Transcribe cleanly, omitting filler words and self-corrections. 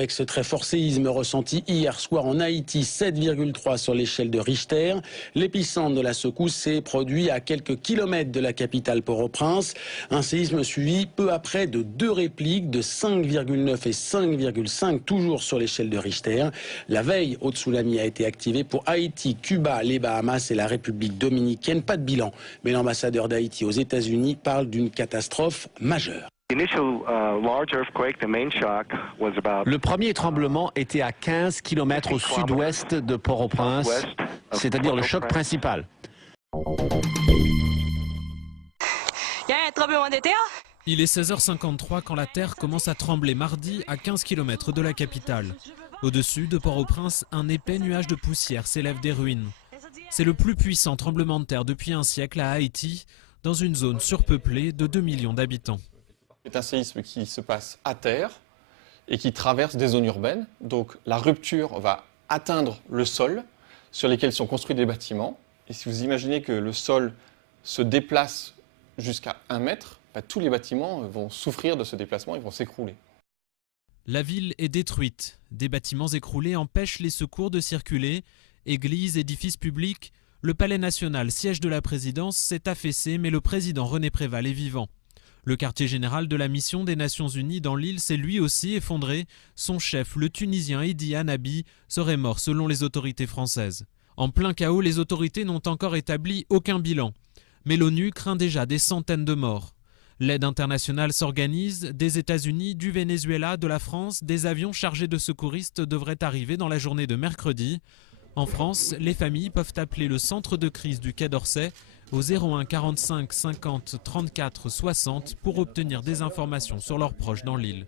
Avec ce très fort séisme ressenti hier soir en Haïti, 7,3 sur l'échelle de Richter. L'épicentre de la secousse s'est produit à quelques kilomètres de la capitale Port-au-Prince. Un séisme suivi peu après de 2 répliques de 5,9 et 5,5 toujours sur l'échelle de Richter. La veille, haute tsunami a été activée pour Haïti, Cuba, les Bahamas et la République dominicaine. Pas de bilan, mais l'ambassadeur d'Haïti aux États-Unis parle d'une catastrophe majeure. Le premier tremblement était à 15 km au sud-ouest de Port-au-Prince, c'est-à-dire le choc principal. Il y a un tremblement de terre ? Il est 16h53 quand la terre commence à trembler mardi à 15 km de la capitale. Au-dessus de Port-au-Prince, un épais nuage de poussière s'élève des ruines. C'est le plus puissant tremblement de terre depuis un siècle à Haïti, dans une zone surpeuplée de 2 millions d'habitants. C'est un séisme qui se passe à terre et qui traverse des zones urbaines. Donc la rupture va atteindre le sol sur lequel sont construits des bâtiments. Et si vous imaginez que le sol se déplace jusqu'à 1 mètre, tous les bâtiments vont souffrir de ce déplacement, ils vont s'écrouler. La ville est détruite. Des bâtiments écroulés empêchent les secours de circuler. Églises, édifices publics, le palais national, siège de la présidence, s'est affaissé, mais le président René Préval est vivant. Le quartier général de la mission des Nations Unies dans l'île s'est lui aussi effondré. Son chef, le Tunisien Idi Hanabi, serait mort selon les autorités françaises. En plein chaos, les autorités n'ont encore établi aucun bilan. Mais l'ONU craint déjà des centaines de morts. L'aide internationale s'organise. Des États-Unis, du Venezuela, de la France, des avions chargés de secouristes devraient arriver dans la journée de mercredi. En France, les familles peuvent appeler le centre de crise du Quai d'Orsay au 01 45 50 34 60 pour obtenir des informations sur leurs proches dans l'île.